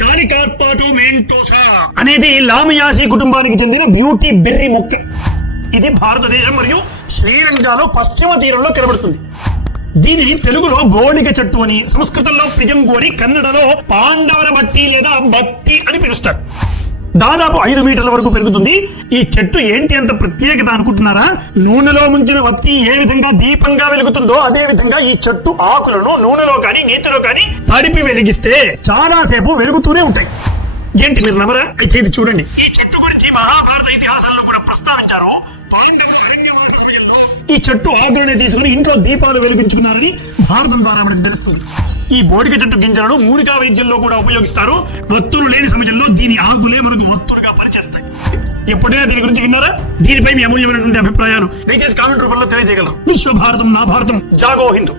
కానికార్పాటు మెంటోసా అనేది లామియాసి కుటుంబానికి చెందిన బ్యూటీ బెర్రీ మొక్క. ఇది భారతదేశం మరియు శ్రీలంకలో పశ్చిమ తీరంలో కనబడుతుంది. దీనిని తెలుగులో బోడిగ చెట్టు అని, సంస్కృతంలో ప్రియంగు అని, కన్నడలో పాండవర బత్తి లేదా బత్తి అని పిలుస్తారు. దాదాపు 5 మీటర్ల వరకు పెరుగుతుంది. ఈ చెట్టు ఏంటి అంత ప్రత్యేకత అనుకుంటున్నారా? నూనెలో ముంచిన వత్తి ఏ విధంగా దీపంగా వెలుగుతుందో అదే విధంగా ఈ చెట్టు ఆకులను నూనెలో కానీ నీటిలో కానీ తడిపి వెలిగిస్తే చాలా సేపు వెలుగుతూనే ఉంటాయి. ఏంటి మీరు నమ్మరా? అయితే ఇది చూడండి. ఈ చెట్టు గురించి మహాభారత ఇతిహాసాల్లో కూడా ప్రస్తావించారు. పాండవులు అరణ్యవాస సమయంలో ఈ చెట్టు ఆకులనే తీసుకుని ఇంట్లో దీపాలు వెలిగించుకున్నారని భారతం ద్వారా మనకు తెలుస్తుంది. ఈ బోడిగ చెట్టు గింజలను మూలికా వైద్యంలో కూడా ఉపయోగిస్తారు. వత్తులు లేని సమయంలో దీని ఆకులే మనకు వత్తులుగా పనిచేస్తాయి. ఎప్పుడైనా దీని గురించి విన్నారా? దీనిపై మీ అమూల్యమైనటువంటి అభిప్రాయాలు దయచేసి కామెంట్ రూపంలో తెలియజేయగలరు. విశ్వభారతం నా భారతం, జాగో హిందూ.